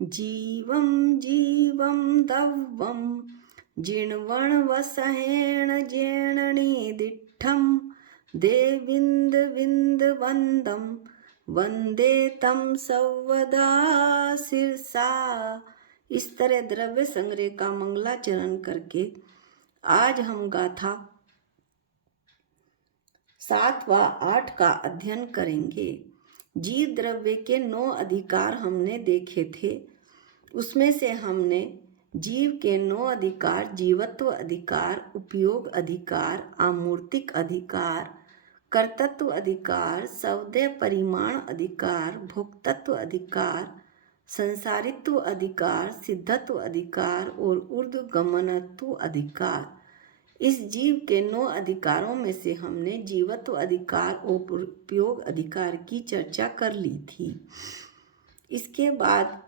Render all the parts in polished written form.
जीवं जीवं दव्वं जिण्वण्वसहेण जेणनिदिष्टं देविन्दविन्दवन्दं वन्दे तं सर्वदा शिरसा। इस तरह द्रव्य संग्रह का मंगलाचरण करके आज हम गाथा 7 व 8 का अध्ययन करेंगे। जीव द्रव्य के 9 अधिकार हमने देखे थे। उसमें से हमने जीव के 9 अधिकार जीवत्व अधिकार, उपयोग अधिकार, आमूर्तिक अधिकार, कर्तृत्व अधिकार, सवदय परिमाण अधिकार, भोक्तत्व अधिकार, संसारित्व अधिकार, सिद्धत्व अधिकार और ऊर्ध्वगमनत्व अधिकार। इस जीव के 9 अधिकारों में से हमने जीवत्व अधिकार और उपयोग अधिकार की चर्चा कर ली थी। इसके बाद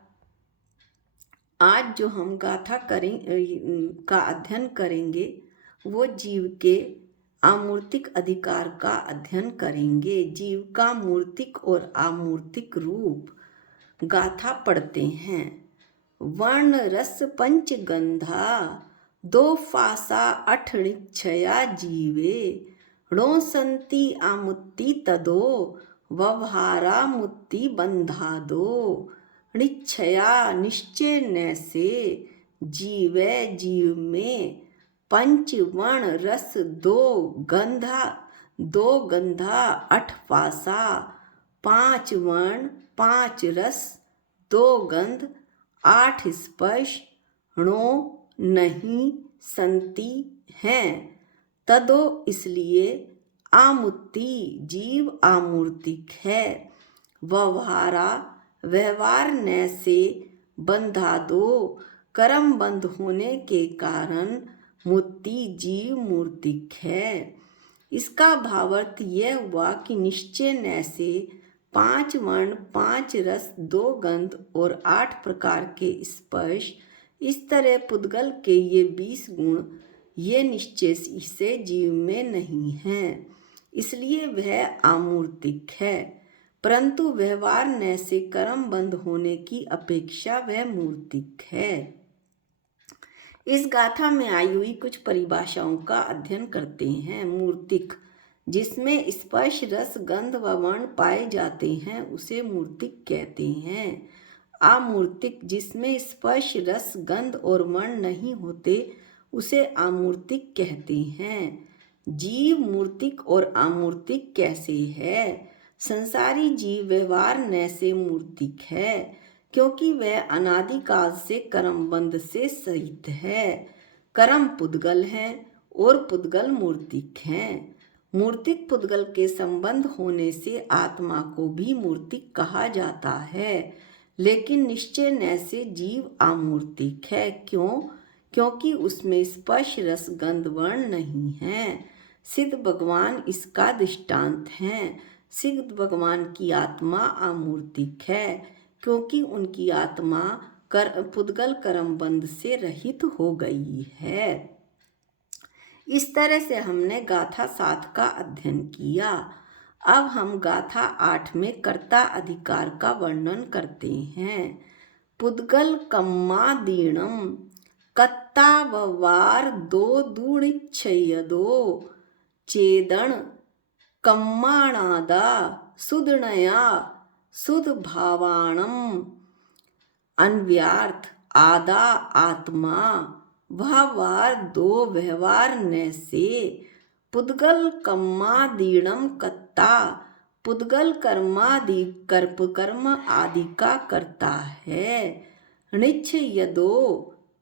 आज जो हम गाथा का अध्ययन करेंगे वो जीव के आमूर्तिक अधिकार का अध्ययन करेंगे। जीव का मूर्तिक और आमूर्तिक रूप। गाथा पढ़ते हैं। वर्ण रस पंच गंधा 2 फासा 8 निक्षया जीवे णो संति आमुत्ति तदो व्यवहारा मुत्ति बंधा दो निक्षया निश्चय नैसे जीवे जीव में पंच वर्ण रस 2 गंधा 8 फासा 5 वर्ण 5 रस 2 गंध 8 स्पर्श णो नहीं संति हैं तदो इसलिए आमुत्ति जीव आमूर्तिक है। व्यवहारा व्यवहार न से बंधा दो कर्म बंध होने के कारण मुत्ति जीव मूर्तिक है। इसका भावार्थ यह हुआ कि निश्चय न से 5 वर्ण 5 रस 2 गंध और 8 प्रकार के स्पर्श, इस तरह पुद्गल के ये 20 गुण ये निश्चय से जीव में नहीं हैं, इसलिए वह आमूर्तिक है। परंतु व्यवहार न से कर्म बंध होने की अपेक्षा वह मूर्तिक है। इस गाथा में आई हुई कुछ परिभाषाओं का अध्ययन करते हैं। मूर्तिक जिसमें स्पर्श रस गंध व वर्ण पाए जाते हैं उसे मूर्तिक कहते हैं। आमूर्तिक जिसमें स्पर्श रस गंध और वर्ण नहीं होते उसे आमूर्तिक कहते हैं। जीव मूर्तिक और आमूर्तिक कैसे है? संसारी जीव व्यवहार न से मूर्तिक है क्योंकि वह अनादिकाल से कर्मबंध से सहित है। कर्म पुद्गल हैं और पुद्गल मूर्तिक हैं। मूर्तिक पुद्गल के संबंध होने से आत्मा को भी मूर्तिक कहा जाता है, लेकिन निश्चय न से जीव आमूर्तिक है। क्यों? क्योंकि उसमें स्पर्श रस गंध वर्ण नहीं है। सिद्ध भगवान इसका दृष्टांत हैं। सिद्ध भगवान की आत्मा आमूर्तिक है क्योंकि उनकी आत्मा पुद्गल कर्म बंध से रहित हो गई है। इस तरह से हमने गाथा 7 का अध्ययन किया। अब हम गाथा 8 में कर्ता अधिकार का वर्णन करते हैं। पुद्गल कम्मादीणम कत्ता ववार 2 दूणिच्छयदो चेदन कम्माणादा सुदणया सुदभावाणम अन्व्यार्थ आदा आत्मा भावार 2 व्यवहार न से पुद्गल कम्मादीणम कत्ता पुद्गल कर्मादि कर्म आदि का करता है। निश्चयदो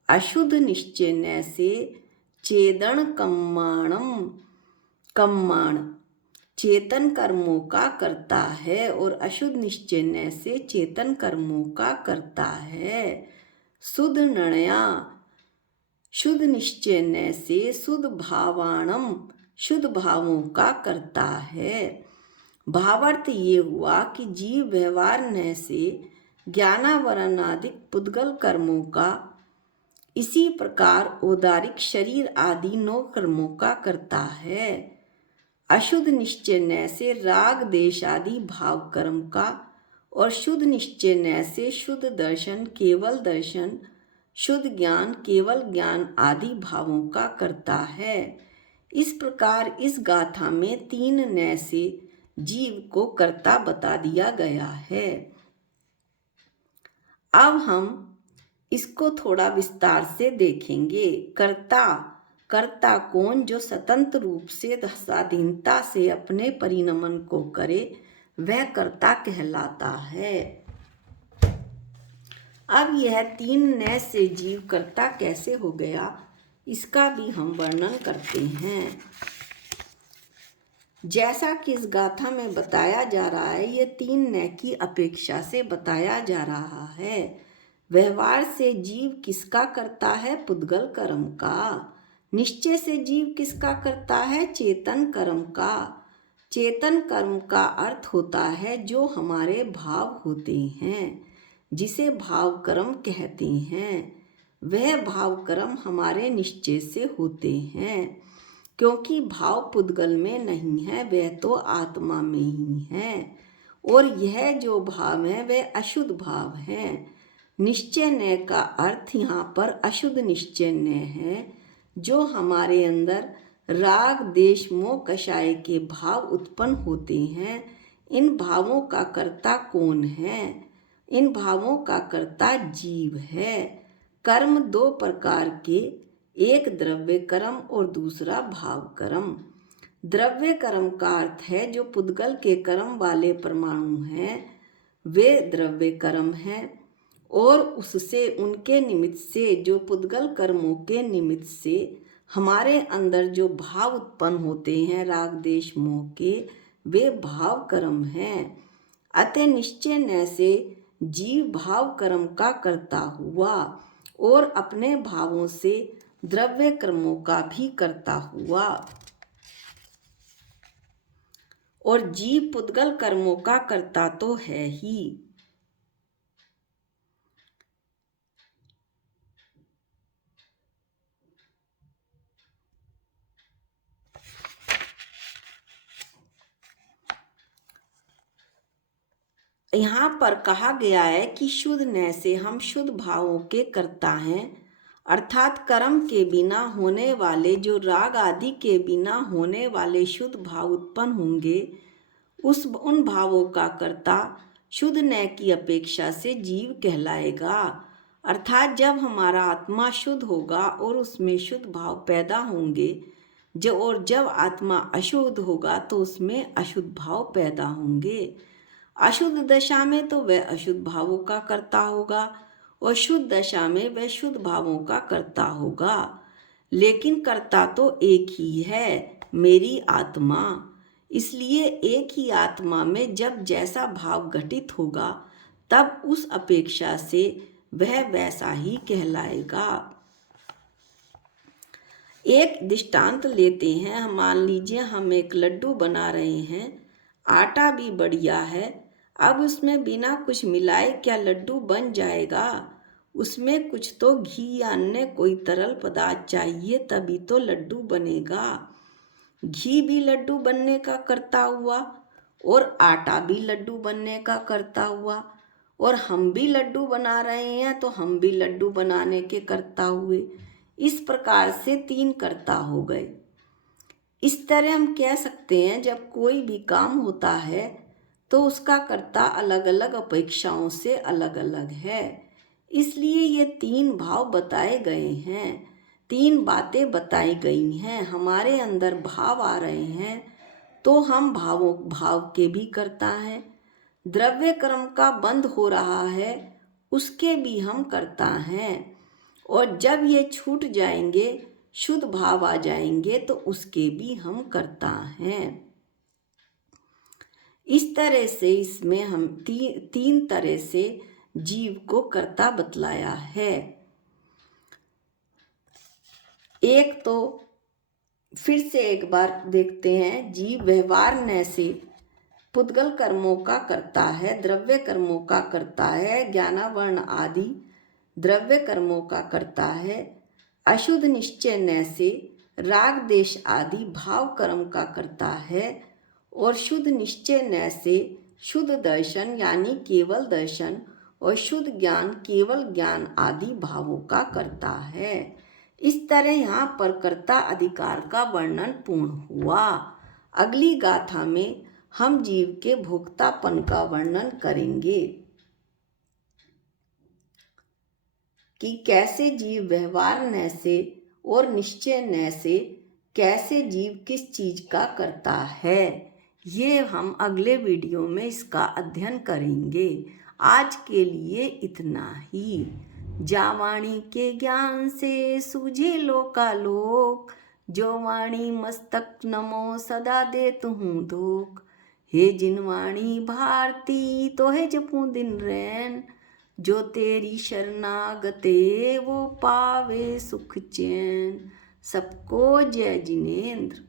अशुद्ध निश्चय न से चेदन कम्माण चेतन कर्मों का करता है और अशुद्ध निश्चय न से चेतन कर्मों का करता है। शुद्ध नणया शुद्ध निश्चय न से शुद्ध भावाणम शुद्ध भावों का करता है। भावार्थ ये हुआ कि जीव व्यवहार न से ज्ञानावरणादिक पुद्गल कर्मों का इसी प्रकार औदारिक शरीर आदि 9 कर्मों का करता है। अशुद्ध निश्चय न से राग देश आदि भाव कर्म का और शुद्ध निश्चय न से शुद्ध दर्शन, केवल दर्शन, शुद्ध ज्ञान, केवल ज्ञान आदि भावों का करता है। इस प्रकार इस गाथा में 3 न से जीव को कर्ता बता दिया गया है। अब हम इसको थोड़ा विस्तार से देखेंगे। कर्ता, कर्ता कौन? जो स्वतंत्र रूप से स्वाधीनता से अपने परिणमन को करे, वह कर्ता कहलाता है। अब यह 3 न से जीव कर्ता कैसे हो गया, इसका भी हम वर्णन करते हैं। जैसा कि इस गाथा में बताया जा रहा है, ये 3 न की अपेक्षा से बताया जा रहा है। व्यवहार से जीव किसका करता है? पुद्गल कर्म का। निश्चय से जीव किसका करता है? चेतन कर्म का। चेतन कर्म का अर्थ होता है जो हमारे भाव होते हैं, जिसे भाव कर्म कहते हैं। वह भाव कर्म हमारे निश्चय से होते हैं, क्योंकि भाव पुद्गल में नहीं है, वह तो आत्मा में ही है। और यह जो भाव है वह अशुद्ध भाव है। निश्चय न का अर्थ यहाँ पर अशुद्ध निश्चय न है, जो हमारे अंदर राग, देश, मोह, कषाय के भाव उत्पन्न होते हैं। इन भावों का कर्ता कौन है? इन भावों का कर्ता जीव है। कर्म 2 प्रकार के, एक द्रव्य कर्म और दूसरा भाव कर्म। द्रव्य कर्म का अर्थ है जो पुद्गल के कर्म वाले परमाणु हैं, वे द्रव्य कर्म हैं। और उससे, उनके निमित्त से, जो पुद्गल कर्मों के निमित्त से हमारे अंदर जो भाव उत्पन्न होते हैं राग, देश, मोह के, वे भाव कर्म हैं। अतः निश्चय न से जीव भाव कर्म का कर्ता हुआ और अपने भावों से द्रव्य कर्मों का भी कर्ता हुआ। और जीव पुद्गल कर्मों का कर्ता तो है ही। यहाँ पर कहा गया है कि शुद्ध न से हम शुद्ध भावों के कर्ता हैं, अर्थात कर्म के बिना होने वाले, जो राग आदि के बिना होने वाले शुद्ध भाव उत्पन्न होंगे, उन भावों का कर्ता शुद्ध न की अपेक्षा से जीव कहलाएगा। अर्थात जब हमारा आत्मा शुद्ध होगा और उसमें शुद्ध भाव पैदा होंगे, जब आत्मा अशुद्ध होगा तो उसमें अशुद्ध भाव पैदा होंगे। अशुद्ध दशा में तो वह अशुद्ध भावों का कर्ता होगा और शुद्ध दशा में वह शुद्ध भावों का कर्ता होगा। लेकिन कर्ता तो एक ही है, मेरी आत्मा। इसलिए एक ही आत्मा में जब जैसा भाव घटित होगा, तब उस अपेक्षा से वह वैसा ही कहलाएगा। एक दृष्टांत लेते हैं। हम मान लीजिए हम एक लड्डू बना रहे हैं, आटा भी बढ़िया है, अब उसमें बिना कुछ मिलाए क्या लड्डू बन जाएगा? उसमें कुछ तो घी या अन्य कोई तरल पदार्थ चाहिए, तभी तो लड्डू बनेगा। घी भी लड्डू बनने का कर्ता हुआ और आटा भी लड्डू बनने का कर्ता हुआ, और हम भी लड्डू बना रहे हैं तो हम भी लड्डू बनाने के कर्ता हुए। इस प्रकार से 3 कर्ता हो गए। इस तरह हम कह सकते हैं जब कोई भी काम होता है तो उसका कर्ता अलग अलग अपेक्षाओं से अलग अलग है। इसलिए ये 3 भाव बताए गए हैं, 3 बातें बताई गई हैं। हमारे अंदर भाव आ रहे हैं तो हम भाव के भी कर्ता हैं। द्रव्य कर्म का बंध हो रहा है, उसके भी हम कर्ता हैं। और जब ये छूट जाएंगे, शुद्ध भाव आ जाएंगे, तो उसके भी हम कर्ता हैं। इस तरह से इसमें हम 3 तरह से जीव को कर्ता बतलाया है। एक तो फिर से एक बार देखते हैं। जीव व्यवहार न से पुद्गल कर्मों का करता है, द्रव्य कर्मों का करता है, ज्ञानावर्ण आदि द्रव्य कर्मों का करता है। अशुद्ध निश्चय न से राग, देश आदि भाव कर्म का करता है। और शुद्ध निश्चय न से शुद्ध दर्शन यानी केवल दर्शन और शुद्ध ज्ञान केवल ज्ञान आदि भावों का करता है। इस तरह यहाँ पर कर्ता अधिकार का वर्णन पूर्ण हुआ। अगली गाथा में हम जीव के भोक्तापन का वर्णन करेंगे कि कैसे जीव व्यवहार न से और निश्चय न से कैसे जीव किस चीज का करता है। ये हम अगले वीडियो में इसका अध्ययन करेंगे। आज के लिए इतना ही। जा वाणी के ज्ञान से सूझे लोकालोक, जो वाणी मस्तक नमो सदा देत हूँ धोख। हे जिन वाणी भारती तो है जपूं दिन रैन, जो तेरी शरणागते वो पावे सुख चैन। सबको जय जिनेंद्र।